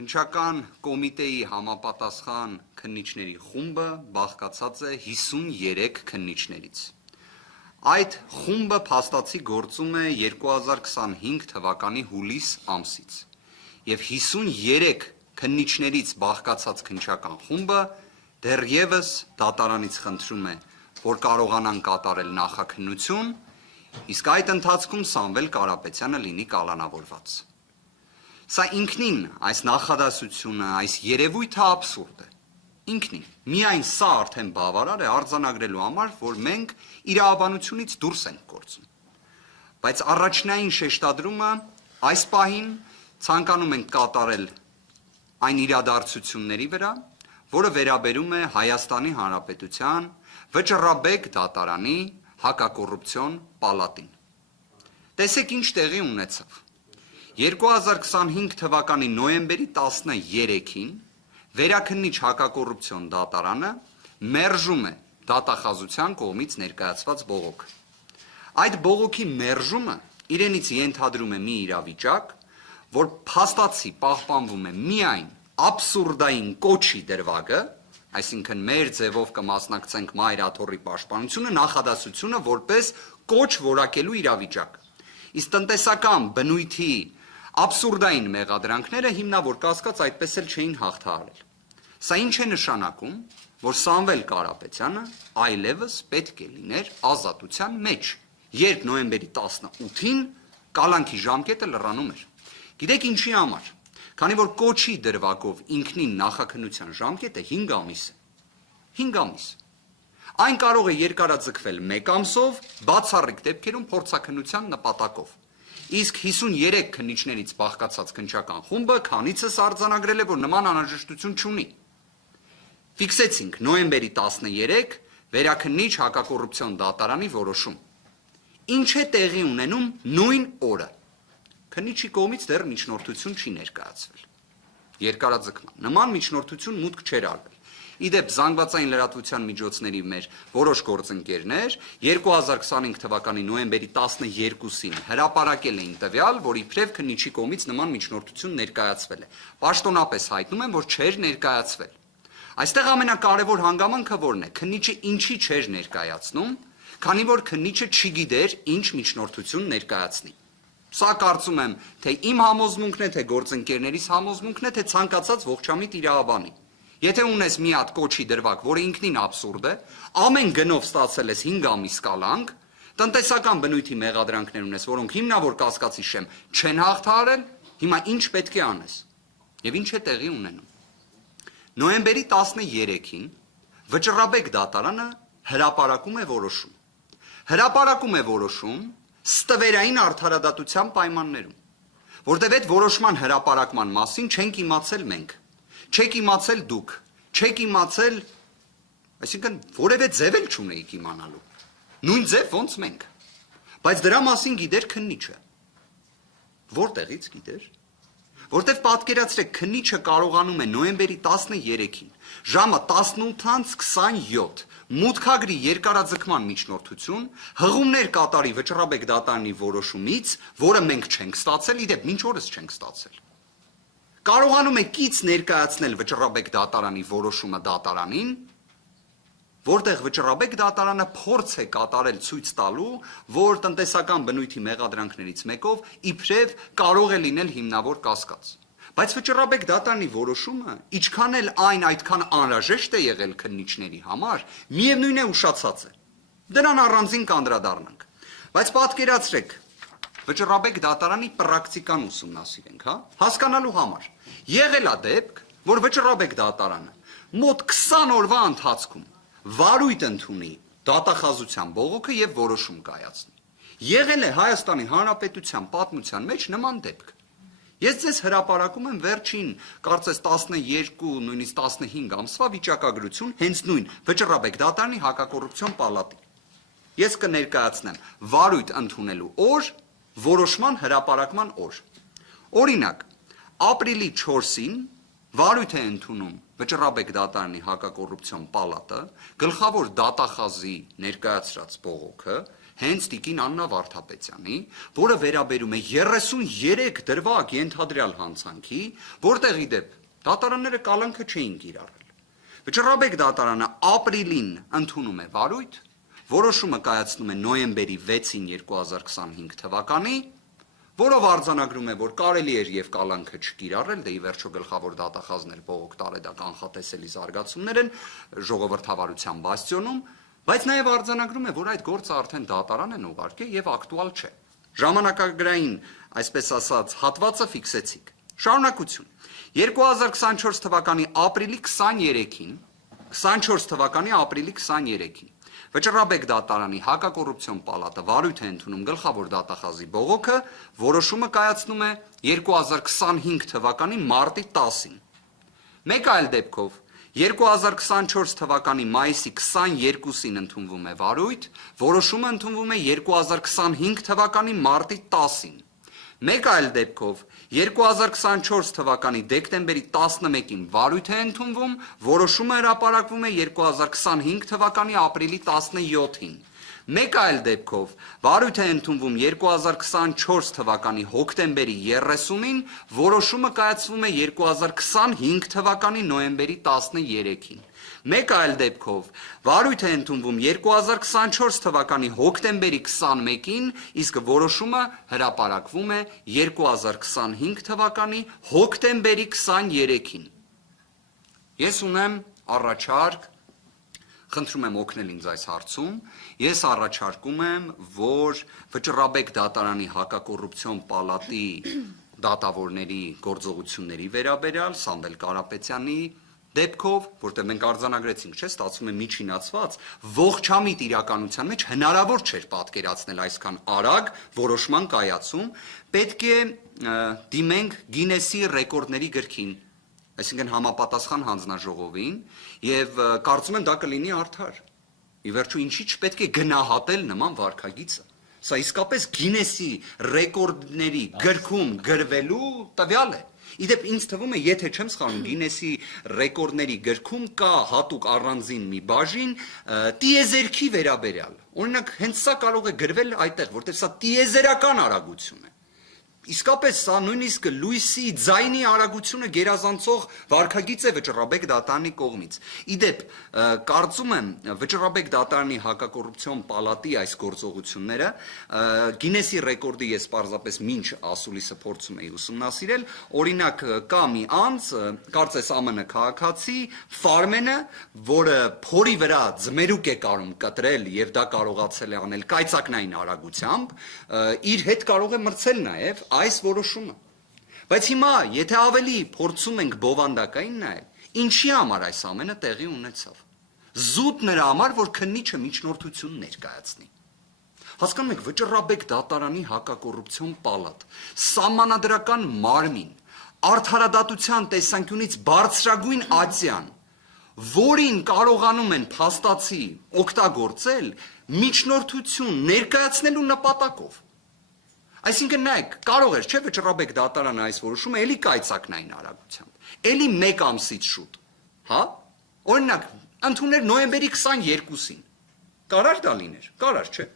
Քննչական կոմիտեի համապատասխան քննիչների խումբը բաղկացած է 53 քննիչներից։ Այդ խումբը փաստացի գործում է 2025 թվականի հուլիս ամսից և 53 քննիչներից բաղկացած քննչական խումբը դեռևս դատարանից խնդրում է, որ կարողանան կատարել նախաքննություն, իսկ այդ ընթացքում Սամվել Կարապետյանը լինի կալանավորված։ Սա ինքնին այս նախադասությունը, այս երևույթը աբսուրդ է, ինքնին, միայն սա արդեն բավարար է արձանագրելու համար, որ մենք իրավաբանությունից դուրս ենք գործում, բայց առաջնային շեշտադրումը այս պահին ցանկանում ենք կատարել այն իրադարձությունների վրա, որը վերաբերում է Հայաստանի Հանրապետության Վճռաբեկ դատարանի հակակոռուպցիոն պալատին։ Տեսեք ինչ տեղի ունեցավ։ 2025 թվականի նոյեմբերի 13-ին վերաքննիչ հակակոռուպցիոն դատարանը մերժում է դատախազության կողմից ներկայացված բողոքը։ Այդ բողոքի մերժումը իրենից ենթադրում է մի իրավիճակ, որ փաստացի պահպանվում է միայն աբսուրդային կոչի դրվագը, այսինքն մեր ձևով կմասնակցենք Մայր Աթոռի պաշտպանությունը, նախադասությունը որպես կոչ որակելու իրավիճակ։ Իսկ տնտեսական բնույթի աբսուրդային մեղադրանքները հիմնավոր կասկած այդպես էլ չէին հաղթահարել։ Սա ինչ է նշանակում, որ Սամվել Կարապետյանը այլևս պետք է լիներ ազատության մեջ, երբ նոյեմբերի 18-ին կալանքի ժամկետը լրանում էր։ Գիտեք ինչի համար, քանի որ կոչի դրվագով ինքնին նախաքննության ժամկետը 5 ամիս է։ 5 ամիս։ Այն կարող է երկարաձգվել 1 ամսով, բացառիկ դեպքերում փորձաքննության նպատակով։ Իսկ 53 քննիչներից բաղկացած քննչական խումբը քանիցս արձանագրել է, որ նման անհրաժեշտություն չունի։ Ֆիքսեցինք նոյեմբերի 13 վերաքննիչ հակակոռուպցիոն դատարանի որոշում։ Ինչ է տեղի ունենում նույն օրը։ Քննիչի կողմից դեռ միջնորդություն չի ներկայացվել։ Երկարաձգման նման միջնորդություն մուտք չէր արվել։ Իդեպ զանգվածային լրատվության միջոցների մեր որոշ գործընկերներ 2025 թվականի նոյեմբերի 12-ին հրապարակել էին տվյալ, որ իբրև քննիչի կողմից նման միջնորդություն ներկայացվել է։ Պաշտոնապես հայտնում են, որ չէր ներկայացվել։ Այստեղ ամենակարևոր հանգամանքը որն է, քննիչը ինչի չէր ներկայացնում, քանի որ քննիչը չգիտեր ինչ միջնորդություն ներկայացնի։ Սա կարծում եմ, թե իմ համոզմունքն է, թե գործընկերներիս համոզմունքն է, թե ցանկացած ողջամիտ իրավաբանի։ Եթե ունես մի հատ կոչի դրվագ, որը ինքնին աբսուրդ է, ամեն գնով ստացել ես 5 ամիս կալանք, տնտեսական բնույթի մեղադրանքներ ունես, որոնք հիմնավոր կասկածի շեմ չեն հաղթահարել, հիմա ինչ պետք է անես։ Եվ ինչ է տեղի ունենում։ Նոյեմբերի 13-ին Վճռաբեկ դատարանը հրապարակում է որոշում։ Հրապարակում է որոշում ստվերային արդարադատության պայմաններում, որտեղ այդ որոշման հրապարակման մասին չենք իմացել մենք, չեք իմացել դուք, չեք իմացել, այսինքն որևէ ձև էլ չունեիք իմանալու, նույն ձև ոնց մենք, բայց դրա մասին գիտեր քննիչը։ Որտեղից գիտեր։ Որտև պատկերացրեք, քննիչը կարողանում է նոյեմբերի 13-ին ժամը 18:27 մուտքագրի երկարաձգման միջնորդություն, հղումներ կատարի Վճռաբեկ դատարանի որոշումից, որը մենք չենք ստացել, իդեպ մինչ օրս չենք ստացել։ Կարողանում է կից ներկայացնել Վճռաբեկ դատարանի որոշումը դատարանին, որտեղ Վճռաբեկ դատարանը փորձ է կատարել ցույց տալու, որ տնտեսական բնույթի մեղադրանքներից մեկով իբրև կարող է լինել հիմնավոր կասկած։ Բայց Վճռաբեկ դատարանի որոշումը, ինչքան էլ այն այդքան անհրաժեշտ է եղել քննիչների համար, միևնույն է ուշացած է։ Դրան առանձին կանդրադառնանք։ Բայց պատկերացրեք, Վճռաբեկ դատարանի պրակտիկան ուսումնասիրենք, հասկանալու համար։ Եղել է դեպք, որ Վճռաբեկ դատարանը մոտ 20 օրվա ընթացքում վարույթ ընդունի դատախազության բողոքը եւ որոշում կայացնի։ Եղել է Հայաստանի Հանրապետության պատմության մեջ նման դեպք։ Ես ձեզ հրապարակում եմ վերջին, կարծես 12, նույնիսկ 15 ամսվա վիճակագրություն հենց նույն Վճռաբեկ դատարանի հակակոռուպցիոն պալատի։ Ես կներկայացնեմ վարույթ ընդունելու օր, որոշման հրապարակման օր։ Օրինակ, ապրիլի 4-ին վարույթ է ընդունում Վճռաբեկ դատարանի հակակոռուպցիոն պալատը, գլխավոր դատախազի ներկայացրած բողոքը, հենց տիկին Աննա Վարդապետյանի, որը վերաբերում է 33 դրվագ ենթադրյալ հանցանքի, որտեղ իդեպ դատարանները կալանքը չէին կիրառել։ Վճռաբեկ դատարանը ապրիլին ընդունում է վարույթ, որոշումը կայացնում է նոյեմբերի 6-ին 2025 թվականի, որով արձանագրում է, որ կարելի էր եւ կալանքը չկիրառել, դե ի վերջո գլխավոր դատախազներ Բողոք Տարեդա կանխատեսելի զարգացումներ են ժողովրդավարության բաստիոնում, բայց նաեւ արձանագրում է, որ այդ գործը արդեն դատարան են ուղարկել եւ ակտուալ չէ։ Ժամանակագրային, այսպես ասած, հատվածը ֆիքսեցիք։ Շարունակություն։ 2024 թվականի ապրիլի 23-ին Վճռաբեկ դատարանի հակակոռուպցիոն պալատը վարույթ է ընդունում գլխավոր դատախազի բողոքը, որոշումը կայացնում է 2025 թվականի մարտի 10-ին։ Մեկ այլ դեպքով 2024 թվականի մայիսի 22-ին ընդունվում է վարույթ, որոշումը ընդունվում է 2025 թվականի մարտի 10-ին։ Մեկ այլ դեպքով 2024 թվականի դեկտեմբերի 11-ին վարույթ է ընդունվում, որոշումը հրապարակվում է 2025 թվականի ապրիլի 17-ին։ Մեկ այլ դեպքով վարույթ է ընդունվում 2024 թվականի հոկտեմբերի 30-ին, որոշումը կայացվում է 2025 թվականի նոյեմբերի 13-ին։ Մեկ այլ դեպքով վարույթ է ընդունվում 2024 թվականի հոկտեմբերի 21-ին, իսկ որոշումը հրապարակվում է 2025 թվականի հոկտեմբերի 23-ին։ Ես ունեմ առաջարկ, խնդրում եմ օգնել ինձ այս հարցում, ես առաջարկում եմ, որ Վճռաբեկ դատարանի հակակոռուպցիոն պալատի դատավորների գործողությունների վերաբերյալ Սամվել Կարապետյանի դեպքով, որտեղ մենք արձանագրեցինք, չէ, ստացվում է միջինացված, ողջամիտ իրականության մեջ հնարավոր չէր պատկերացնել այսքան արագ որոշման կայացում, պետք է դիմենք Գինեսի ռեկորդների գրքին, այսինքն համապատասխան հանձնաժողովին, եւ կարծում եմ դա կլինի արդար։ Ի վերջո ինչի՞ չպետք է գնահատել նման վարքագիծը։ Սա իսկապես Գինեսի ռեկորդների գրքում գրվելու տվյալ է։ Իդեպ ինձ թվում է, եթե չեմ սխալվում, Գինեսի ռեկորդների գրքում կա հատուկ առանձին մի բաժին տիեզերքի վերաբերյալ։ Օրինակ, հենց սա կարող է գրվել այդտեղ, որտեղ սա տիեզերական արագություն է։ Իսկապես սա նույնիսկ լույսի ձայնի արագությունը գերազանցող վարքագիծ է Վճռաբեկ դատարանի կողմից։ Իդեպ, կարծում եմ Վճռաբեկ դատարանի հակակոռուպցիոն պալատի այս գործողությունները Գինեսի ռեկորդի ես պարզապես մինչ ասուլիսը փորձում էի ուսումնասիրել, օրինակ կա մի անձ, կարծես ԱՄՆ քաղաքացի Ֆարմենը, որը փորի վրա ձմերուկ է կարում կտրել եւ դա կարողացել է անել կայծակնային արագությամբ, իր հետ կարող է մրցել նաեւ այս որոշումը։ Բայց հիմա, եթե ավելի փորձում ենք բովանդակային նայել, ինչի համար այս ամենը տեղի ունեցավ։ Զուտ նրա համար, որ քննիչը միջնորդություն ներկայացնի։ Հասկանում եք, Վճռաբեկ դատարանի հակակոռուպցիոն պալատ, սահմանադրական մարմին, արդարադատության տեսանկյունից բարձրագույն ատյան, որին կարողանում են փաստացի օգտագործել միջնորդություն ներկայացնելու նպատակով։ Այսինքն նայեք, կարող էր, չէ, Վճռաբեկ դատարանը այս որոշումը էլի կայծակնային արագությամբ, էլի մեկ ամսից շուտ, հա? Օրինակ, ընդուներ նոյեմբերի 22-ին, կարար դա լիներ, կարար, չէ։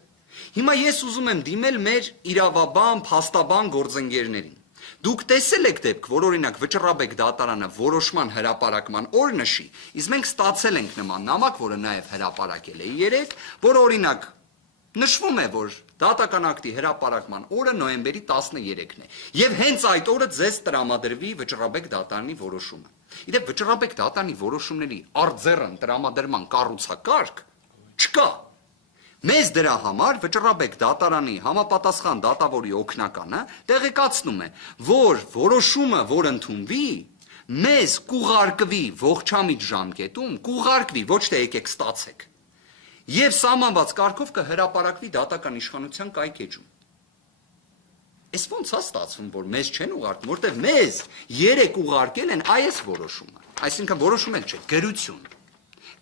Հիմա ես ուզում եմ դիմել մեր իրավաբան, փաստաբան գործընկերներին։ Դուք տեսել եք դեպք, որ օրինակ Վճռաբեկ դատարանը որոշման հրապարակման օր նշի, իսկ մենք ստացել ենք նման նամակ, որը նաև հրապարակել է 3, որ օրինակ նշվում է, որ դատական ակտի հրապարակման օրը նոյեմբերի 13-ն է, եւ հենց այդ օրը ձեզ տրամադրվի Վճռաբեկ դատարանի որոշումը։ Իդեպ Վճռաբեկ դատարանի որոշումների արձեռն տրամադրման կառուցակարգ չկա։ Մեզ դրա համար Վճռաբեկ դատարանի համապատասխան դատավորի օգնականը տեղեկացնում է, որ որոշումը, որ ընդունվի, մեզ կուղարկվի ողջամիտ ժամկետում, կուղարկվի, ոչ թե եկեք ստացեք։ Եվ սահմանված կարգով կհրապարակվի դատական իշխանության կայքեջում։ Էս ոնց է ստացվում, որ մեզ չեն ուղարկում, որտեղ մեզ 3 ուղարկել են այս որոշումը, այսինքն որոշում էլ չէ, գրություն։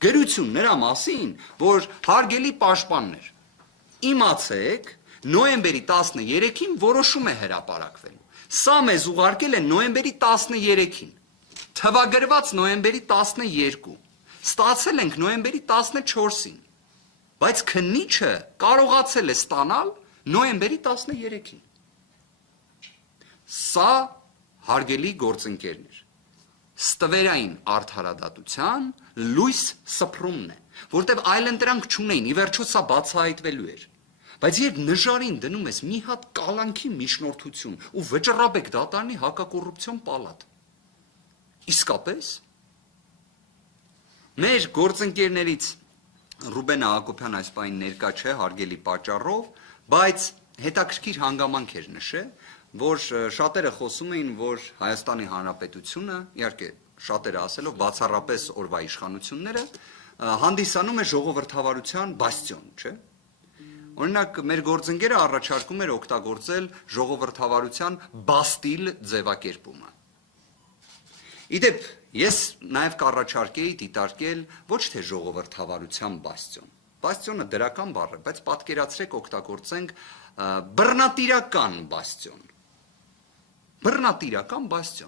Գրություն նրա մասին, որ հարգելի պաշտպաններ, իմացեք, նոյեմբերի 13-ին որոշում է հրապարակվելու։ Սա մեզ ուղարկել են նոյեմբերի 13-ին, թվագրված նոյեմբերի 12, ստացել ենք նոյեմբերի 14-ին։ բայց քննիչը կարողացել է ստանալ նոյեմբերի 13-ին։ Սա հարգելի գործընկերներ, ստվերային արդարադատության լույս սփռումն է, որտեղ այլընտրանք չունեին, ի վերջո սա բացահայտվելու էր։ Բայց երբ նժարին դնում ես մի հատ կալանքի միջնորդություն ու վճռաբեկ դատարանի հակակոռուպցիոն պալատ, իսկապես մեր գործընկերներից Ռուբեն Հակոբյան այս պահին ներկա չէ հարգելի պատճառով, բայց հետաքրքիր հանգամանք էր նշել, որ շատերը խոսում էին, որ Հայաստանի Հանրապետությունը, իհարկե շատերը ասելով բացառապես օրվա իշխանությունները, հանդիսանում է ժողովրդավարության բաստիոն, չէ՞։ Օրինակ մեր գործընկերը առաջարկում էր օգտագործել ժողովրդավարության բաստիլ ձևակերպումը։ Իդեպ ես նաև կառաջարկեի դիտարկել ոչ թե ժողովրդավարության բաստիոն։ Բաստիոնը դրական բառ է, բայց պատկերացրեք օգտագործենք բռնատիրական բաստիոն։ Բռնատիրական բաստիոն։